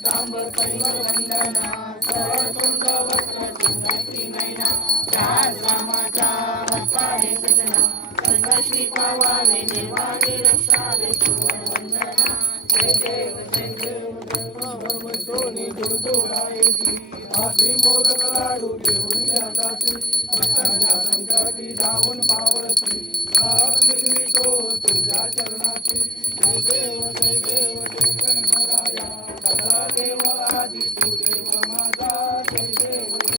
तांबर परिवर वंदना सरसुंद वक्र सुंदरी नैना चार रामाचा वत्तारे सजना संघश्री पावाले देवाने रक्षावे सुवन वंदना जय जय जय सोने गुणगुणायती आधी मोदक लाडू घेऊन जातासी भक्तांच्या संकटी जाऊन पावती लक्ष्मी तो तुझ्या चरणाची. जय देव जय देव जय गणराया. सदा देव आदि तू देव माझा. जय देव